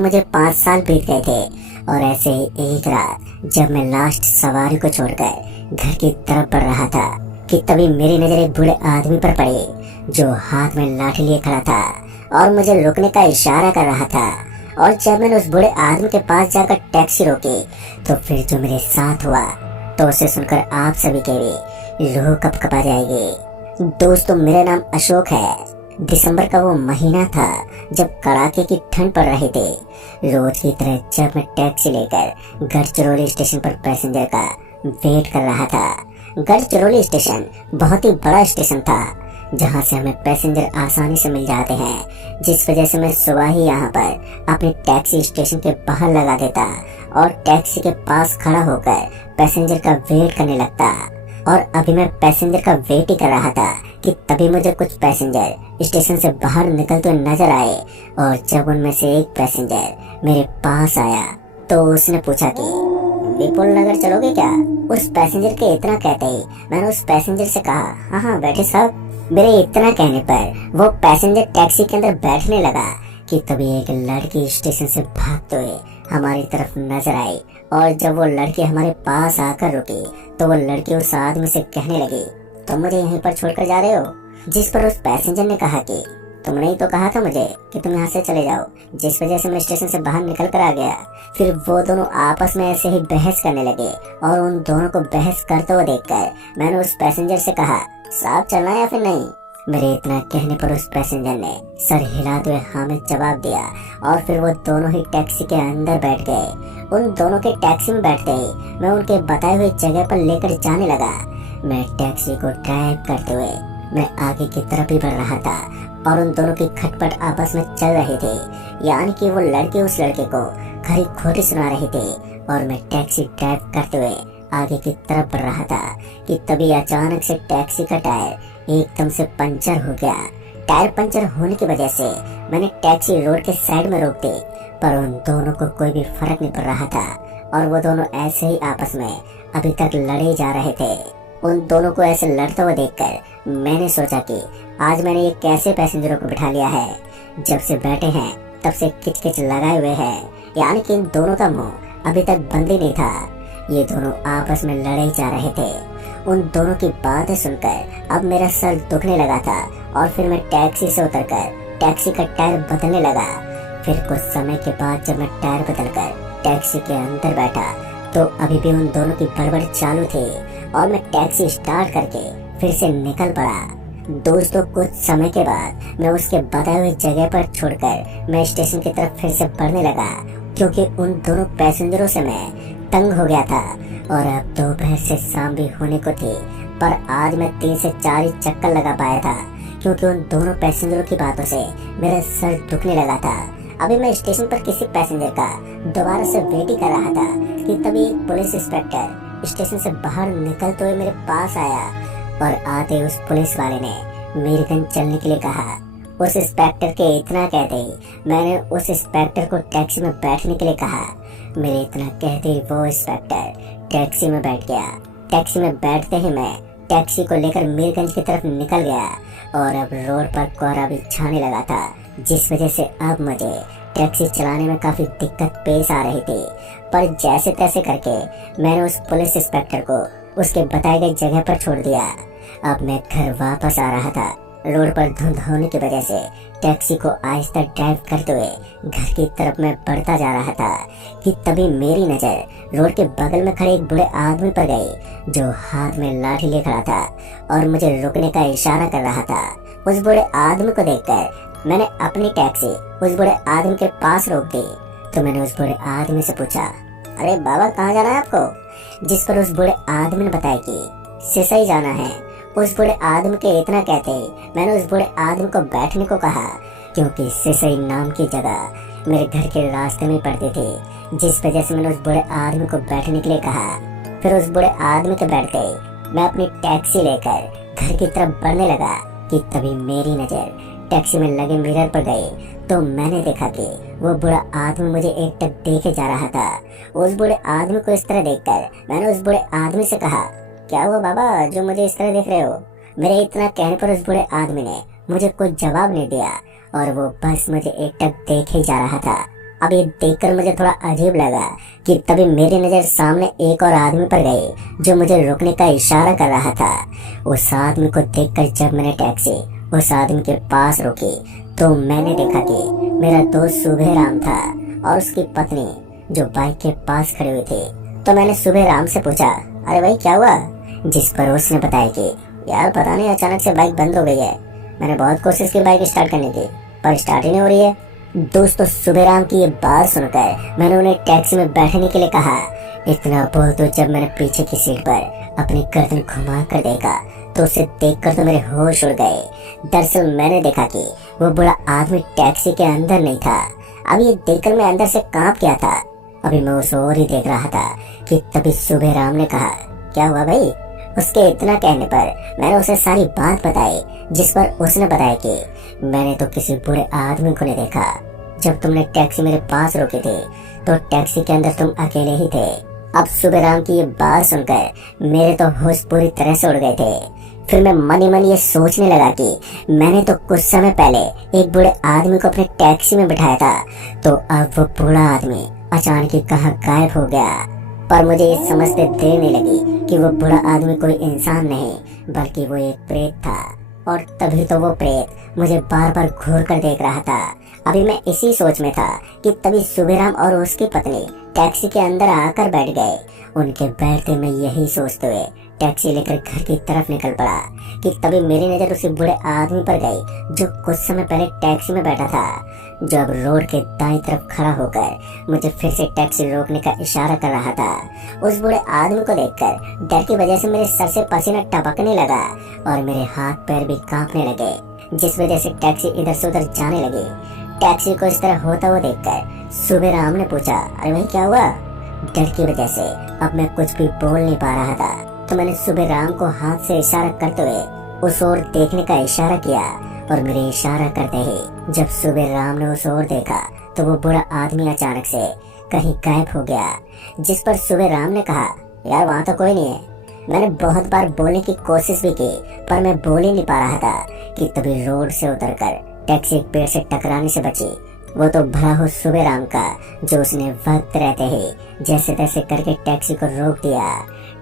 मुझे 5 साल बीत गए थे और ऐसे ही एक रात जब मैं लास्ट सवारी को छोड़कर घर की तरफ बढ़ रहा था कि तभी मेरी नजर एक बूढ़े आदमी पर पड़ी जो हाथ में लाठी लिए खड़ा था और मुझे रुकने का इशारा कर रहा था। और जब मैंने उस बूढ़े आदमी के पास जाकर टैक्सी रोकी तो फिर जो मेरे साथ हुआ तो उसे सुनकर आप सभी के भी रूह कपकपा जाएगी। दोस्तों, मेरा नाम अशोक है। दिसंबर का वो महीना था जब कड़ाके की ठंड पड़ रही थी। रोज की तरह जब मैं टैक्सी लेकर गढ़चिरौली स्टेशन पर पैसेंजर का वेट कर रहा था। गढ़चिरौली स्टेशन बहुत ही बड़ा स्टेशन था जहां से हमें पैसेंजर आसानी से मिल जाते हैं, जिस वजह से मैं सुबह ही यहां पर अपनी टैक्सी स्टेशन के बाहर लगा देता और टैक्सी के पास खड़ा होकर पैसेंजर का वेट करने लगता। और अभी मैं पैसेंजर का वेट ही कर रहा था कि तभी मुझे कुछ पैसेंजर स्टेशन से बाहर निकलते हुए नजर आए। और जब उनमें से एक पैसेंजर मेरे पास आया तो उसने पूछा कि विपुल नगर चलोगे क्या। उस पैसेंजर के इतना कहते ही मैंने उस पैसेंजर से कहा, हाँ हाँ बैठे साहब। मेरे इतना कहने पर वो पैसेंजर टैक्सी के अंदर बैठने लगा कि तभी एक लड़की स्टेशन से भागते हुए हमारी तरफ नजर आई। और जब वो लड़की हमारे पास आकर रुकी तो वो लड़की उस आदमी से कहने लगी, तुम मुझे यहीं पर छोड़कर जा रहे हो। जिस पर उस पैसेंजर ने कहा कि तुमने ही तो कहा था मुझे कि तुम यहाँ से चले जाओ, जिस वजह से मैं स्टेशन से बाहर निकल कर आ गया। फिर वो दोनों आपस में ऐसे ही बहस करने लगे और उन दोनों को बहस करते हुए देखकर मैंने उस पैसेंजर से कहा, साथ चलना या फिर नहीं। मेरे इतना कहने पर उस पैसेंजर ने सर हिलाते हुए हाँ में जवाब दिया और फिर वो दोनों ही टैक्सी के अंदर बैठ गए। उन दोनों के टैक्सी में बैठते ही मैं उनके बताए हुए जगह पर लेकर जाने लगा। मैं टैक्सी को ड्राइव करते हुए मैं आगे की तरफ ही बढ़ रहा था और उन दोनों की खटपट आपस में चल रही थी, यानी कि वो लड़के उस लड़के को खरी खोटी सुना रहे थे और मैं टैक्सी ड्राइव करते हुए आगे की तरफ बढ़ रहा था कि तभी अचानक से टैक्सी का टायर एकदम से पंचर हो गया। टायर पंचर होने की वजह से मैंने टैक्सी रोड के साइड में रोक दी, पर उन दोनों को कोई भी फर्क नहीं पड़ रहा था और वो दोनों ऐसे ही आपस में अभी तक लड़े जा रहे थे। उन दोनों को ऐसे लड़ते हुए देखकर मैंने सोचा कि आज मैंने ये कैसे पैसेंजरों को बिठा लिया है। जब से बैठे हैं तब से किच-किच लगाए हुए हैं, यानी कि इन दोनों का मुंह अभी तक बंद ही नहीं था। ये दोनों आपस में लड़े जा रहे थे। उन दोनों की बातें सुनकर अब मेरा सर दुखने लगा था और फिर मैं टैक्सी से उतरकर टैक्सी का टायर बदलने लगा। फिर कुछ समय के बाद जब मैं टायर बदलकर टैक्सी के अंदर बैठा तो अभी भी उन दोनों की बड़बड़ चालू थी और मैं टैक्सी स्टार्ट करके फिर से निकल पड़ा। दोस्तों, कुछ समय के बाद मैं उसके बताए हुए जगह पर छोड़कर मैं स्टेशन की तरफ फिर से बढ़ने लगा, क्योंकि उन दोनों पैसेंजरों से मैं तंग हो गया था और अब दोपहर से शाम भी होने को थी। पर आज मैं 3 से 4 ही चक्कर लगा पाया था, क्योंकि उन दोनों पैसेंजरों की बातों से मेरा सर दुखने लगा था। अभी मैं स्टेशन पर किसी पैसेंजर का दोबारा से वेट ही कर रहा था कि तभी पुलिस इंस्पेक्टर स्टेशन से बाहर निकलते हुए मेरे पास आया और आते उस पुलिस वाले ने मेरी गन चलने के लिए कहा। उस इंस्पेक्टर के इतना कहते ही मैंने उस इंस्पेक्टर को टैक्सी में बैठने के लिए कहा। मेरे इतना कहते ही वो इंस्पेक्टर टैक्सी में बैठ गया। टैक्सी में बैठते ही मैं टैक्सी को लेकर मीरगंज की तरफ निकल गया और अब रोड पर कोहरा भी छाने लगा था, जिस वजह से अब मुझे टैक्सी चलाने में काफी दिक्कत पेश आ रही थी। पर जैसे तैसे करके मैंने उस पुलिस इंस्पेक्टर को उसके बताए गए जगह पर छोड़ दिया। अब मैं घर वापस आ रहा था। रोड पर धुंध होने की वजह से टैक्सी को आहिस्ता ड्राइव करते हुए घर की तरफ मैं बढ़ता जा रहा था कि तभी मेरी नजर रोड के बगल में खड़े एक बूढ़े आदमी पर गई, जो हाथ में लाठी लिए खड़ा था और मुझे रुकने का इशारा कर रहा था। उस बूढ़े आदमी को देखकर मैंने अपनी टैक्सी उस बूढ़े आदमी के पास रोक दी। तो मैंने उस बूढ़े आदमी से पूछा, अरे बाबा, कहाँ जाना है आपको। जिस पर उस बूढ़े आदमी ने बताया कि सिसई जाना है। उस बूढ़े आदमी के इतना कहते ही मैंने उस बूढ़े आदमी को बैठने को कहा, क्योंकि सिसई नाम की जगह मेरे घर के रास्ते में पड़ती थी, जिस वजह से मैंने उस बूढ़े आदमी को बैठने के लिए कहा। फिर उस बूढ़े आदमी के बैठते ही मैं अपनी टैक्सी लेकर घर की तरफ बढ़ने लगा कि तभी मेरी नजर टैक्सी में लगे मिरर पर गई। तो मैंने देखा कि वो बूढ़ा आदमी मुझे एकटक देखे जा रहा था। उस बूढ़े आदमी को इस तरह देखकर मैंने उस बूढ़े आदमी से कहा, क्या हुआ बाबा जो मुझे इस तरह देख रहे हो। मेरे इतना कहने पर उस बूढ़े आदमी ने मुझे कोई जवाब नहीं दिया और वो बस मुझे एकटक देखे जा रहा था। अब ये देखकर मुझे थोड़ा अजीब लगा कि तभी मेरी नजर सामने एक और आदमी पर गई जो मुझे रुकने का इशारा कर रहा था। उस आदमी को देखकर जब मैंने टैक्सी उस आदमी के पास रोकी तो मैंने देखा कि मेरा दोस्त सुबह राम था और उसकी पत्नी जो बाइक के पास खड़ी हुई थी। तो मैंने सुबह राम से पूछा, अरे भाई क्या हुआ? जिस पर उसने बताया कि यार पता नहीं अचानक से बाइक बंद हो गई है। मैंने बहुत कोशिश की बाइक स्टार्ट करने की पर स्टार्ट ही नहीं हो रही है। दोस्तों सुबेराम की ये बात सुनकर मैंने उन्हें टैक्सी में बैठने के लिए कहा। इतना बोल तो जब मैंने पीछे की सीट पर अपनी गर्दन घुमा कर देखा तो उसे देखकर तो मेरे होश उड़ गए। दरअसल मैंने देखा कि वो बूढ़ा आदमी टैक्सी के अंदर नहीं था। अब ये देखकर मैं अंदर से कांप गया था। अभी मैं उसे और ही देख रहा था कि तभी सुबेराम ने कहा, क्या हुआ भाई? उसके इतना कहने पर मैंने उसे सारी बात बताई, जिस पर उसने बताया कि मैंने तो किसी बुरे आदमी को नहीं देखा। जब तुमने टैक्सी मेरे पास रोकी थी तो टैक्सी के अंदर तुम अकेले ही थे। अब सुबेराम की ये बात सुनकर मेरे तो होश पूरी तरह से उड़ गए थे। फिर मैं मन ही मन ये सोचने लगा कि मैंने तो कुछ समय पहले एक बूढ़े आदमी को अपने टैक्सी में बिठाया था, तो अब वो बूढ़ा आदमी अचानक ही कहाँ गायब हो गया। पर मुझे ये समझते देर नहीं लगी कि वो बूढ़ा आदमी कोई इंसान नहीं बल्कि वो एक प्रेत था। और तभी तो वो प्रेत मुझे बार बार घूर कर देख रहा था। अभी मैं इसी सोच में था कि तभी सुबेराम और उसकी पत्नी टैक्सी के अंदर आकर बैठ गए। उनके बैठते मैं यही सोचते हुए टैक्सी लेकर घर की तरफ निकल पड़ा कि तभी मेरी नजर उसी बूढ़े आदमी पर गई जो कुछ समय पहले टैक्सी में बैठा था, जो अब रोड के दाईं तरफ खड़ा होकर मुझे फिर से टैक्सी रोकने का इशारा कर रहा था। उस बूढ़े आदमी को देखकर डर की वजह से मेरे सर से पसीना टपकने लगा और मेरे हाथ पैर भी कांपने लगे, जिस वजह से टैक्सी इधर से उधर जाने लगी। टैक्सी को इस तरह होता हुआ देखकर सुबेराम ने पूछा, अरे भाई क्या हुआ? डर की वजह से अब मैं कुछ भी बोल नहीं पा रहा था, तो मैंने सुबेराम को हाथ से इशारा करते हुए उस ओर देखने का इशारा किया। और मेरे इशारा करते ही जब सुबेराम ने उस ओर देखा तो वो बूढ़ा आदमी अचानक से कहीं गायब हो गया, जिस पर सुबेराम ने कहा, यार वहाँ तो कोई नहीं है। मैंने बहुत बार बोलने की कोशिश भी की पर मैं बोल ही नहीं पा रहा था कि तभी रोड से उतरकर टैक्सी एक पेड़ से टकराने से बची। वो तो भला हो सुबेराम का, जो उसने वक्त रहते ही जैसे तैसे करके टैक्सी को रोक दिया।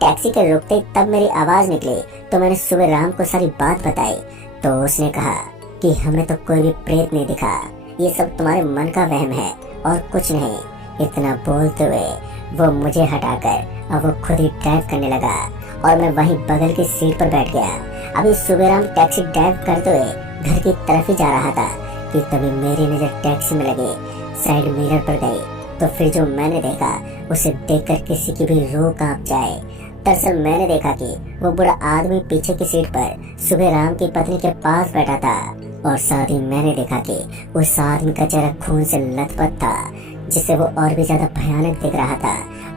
टैक्सी के रुकते तब मेरी आवाज निकली तो मैंने सुबेराम को सारी बात बताई। तो उसने कहा कि हमें तो कोई भी प्रेत नहीं दिखा, ये सब तुम्हारे मन का वहम है और कुछ नहीं। इतना बोलते हुए वो मुझे हटाकर अब वो खुद ही ड्राइव करने लगा और मैं वहीं बगल की सीट पर बैठ गया। अभी सुबेराम टैक्सी ड्राइव करते हुए घर की तरफ ही जा रहा था कि तभी मेरी नजर टैक्सी में लगे साइड मिरर पर गई। तो फिर जो मैंने देखा उसे देखकर किसी की भी रूह कांप जाए। दरअसल मैंने देखा कि वो बूढ़ा आदमी पीछे की सीट पर सुबेराम की पत्नी के पास बैठा था और साथ ही मैंने देखा कि उस आदमी का चेहरा खून से लथपथ था, जिससे वो और भी ज्यादा भयानक दिख रहा था।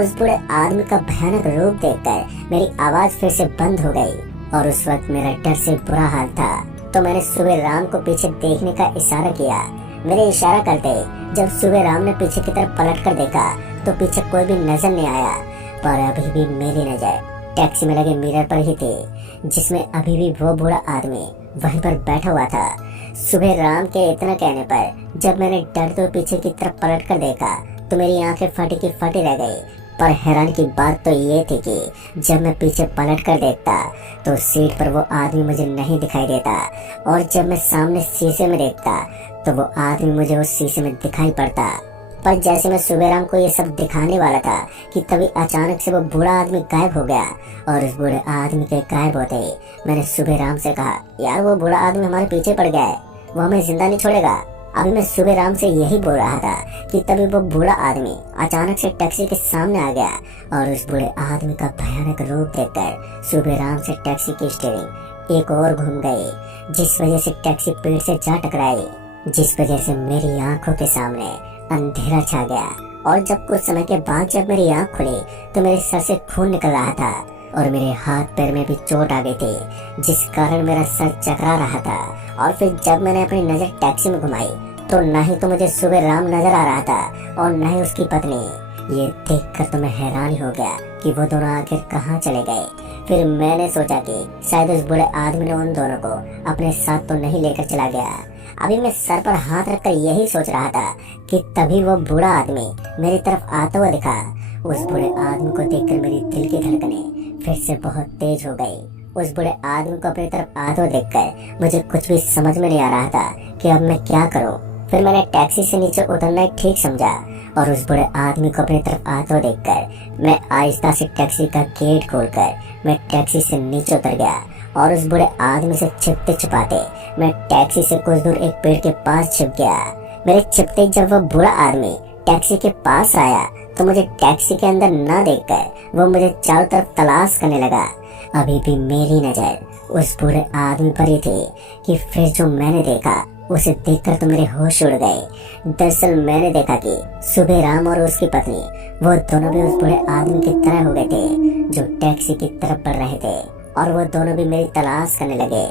उस बूढ़े आदमी का भयानक रूप देखकर मेरी आवाज फिर से बंद हो गई और उस वक्त मेरा डर से बुरा हाल था। तो मैंने सुबेराम को पीछे देखने का इशारा किया। मेरे इशारा करते जब सुबेराम ने पीछे की तरफ पलट कर देखा तो पीछे कोई भी नजर नहीं आया, पर अभी भी मेरी नजर टैक्सी में लगे मिरर पर ही थी, जिसमें अभी भी वो बूढ़ा आदमी वहीं पर बैठा हुआ था। सुबेराम के इतना कहने पर जब मैंने डरते हुए पीछे की तरफ पलट कर देखा तो मेरी आंखें फटी की फटी रह गई। पर हैरान की बात तो ये थी कि जब मैं पीछे पलट कर देखता तो सीट पर वो आदमी मुझे नहीं दिखाई देता, और जब मैं सामने शीशे में देखता तो वो आदमी मुझे उस शीशे में दिखाई पड़ता। पर जैसे मैं सुबेराम को ये सब दिखाने वाला था कि तभी अचानक से वो बूढ़ा आदमी गायब हो गया। और उस बूढ़े आदमी के गायब होते ही मैंने सुबेराम से कहा, यार वो बूढ़ा आदमी हमारे पीछे पड़ गया है, वो हमें जिंदा नहीं छोड़ेगा। अभी मैं सुबेराम से यही बोल रहा था कि तभी वो बूढ़ा आदमी अचानक से टैक्सी के सामने आ गया और उस बूढ़े आदमी का भयानक रूप देखकर सुबेराम से टैक्सी की स्टीयरिंग एक और घूम गई, जिस वजह से टैक्सी पेड़ से जा टकराई, जिस वजह से मेरी आंखों के सामने अंधेरा छा गया। और जब कुछ समय के बाद जब मेरी आंख खुली तो मेरे सर से खून निकल रहा था और मेरे हाथ पैर में भी चोट आ गई थी, जिस कारण मेरा सर चकरा रहा था। और फिर जब मैंने अपनी नजर टैक्सी में घुमाई तो न ही तो मुझे सुबेराम नजर आ रहा था और न ही उसकी पत्नी। ये देखकर तो मैं हैरान हो गया कि वो दोनों आखिर कहाँ चले गए। फिर मैंने सोचा कि शायद उस बूढ़े आदमी ने उन दोनों को अपने साथ तो नहीं लेकर चला गया। अभी मैं सर पर हाथ रखकर यही सोच रहा था कि तभी वो बूढ़ा आदमी मेरी तरफ आता हुआ दिखा। उस बूढ़े आदमी को देखकर मेरी दिल की धड़कनें फिर से बहुत तेज हो गई। उस बूढ़े आदमी को अपनी तरफ आते हुए देखकर मुझे कुछ भी समझ में नहीं आ रहा था कि अब मैं क्या करूं। फिर मैंने टैक्सी से नीचे उतरना ही ठीक समझा और उस बूढ़े आदमी को अपनी तरफ आते हुए देखकर मैं आहिस्ता से टैक्सी का गेट खोलकर मैं टैक्सी से नीचे उतर गया और उस बूढ़े आदमी से छिपते छिपाते मैं टैक्सी से कुछ दूर एक पेड़ के पास छिप गया। मेरे छिपते जब वो बूढ़ा आदमी टैक्सी के पास आया तो मुझे टैक्सी के अंदर न देखकर वो मुझे चारों तरफ तलाश करने लगा। अभी भी मेरी नजर उस बूढ़े आदमी पर ही थी कि फिर जो मैंने देखा उसे देखकर तो मेरे होश उड़ गए। दरअसल मैंने देखा कि सुबह राम और उसकी पत्नी वो दोनों भी उस बूढ़े आदमी की तरह हो गए थे जो टैक्सी की तरफ बढ़ रहे थे और वो दोनों भी मेरी तलाश करने लगे।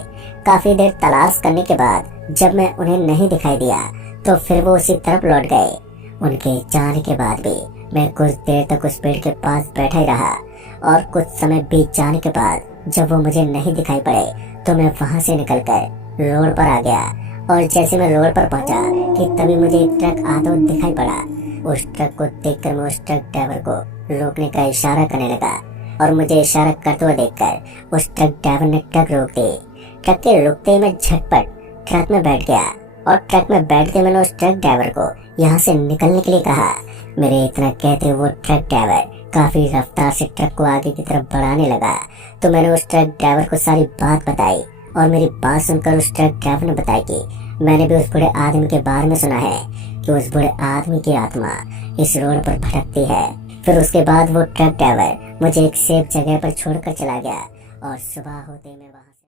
काफी देर तलाश करने के बाद जब मैं उन्हें नहीं दिखाई दिया तो फिर वो उसी तरफ लौट गए। उनके जाने के बाद भी मैं कुछ देर तक उस पेड़ के पास बैठा ही रहा और कुछ समय बीत जाने के बाद जब वो मुझे नहीं दिखाई पड़े तो मैं वहां से निकलकर रोड पर आ गया। और जैसे मैं रोड पर पहुंचा कि तभी मुझे एक ट्रक आता हुआ दिखाई पड़ा। उस ट्रक को देखकर मैं उस ट्रक ड्राइवर को रोकने का इशारा करने लगा और मुझे इशारा करते हुए देखकर उस ट्रक ड्राइवर ने ट्रक रोक दी। ट्रक के रुकते ही मैं झटपट ट्रक में बैठ गया और ट्रक में बैठ के मैंने उस ट्रक ड्राइवर को यहाँ से निकलने के लिए कहा। मेरे इतना कहते वो ट्रक ड्राइवर काफी रफ्तार से ट्रक को आगे की तरफ बढ़ाने लगा तो मैंने उस ट्रक ड्राइवर को सारी बात बताई और मेरी बात सुनकर उस ट्रक ड्राइवर ने बताया कि मैंने भी उस बूढ़े आदमी के बारे में सुना है कि उस बूढ़े आदमी की आत्मा इस रोड पर भटकती है। फिर उसके बाद वो ट्रक ड्राइवर मुझे एक सेफ जगह पर छोड़कर चला गया और सुबह होते मैं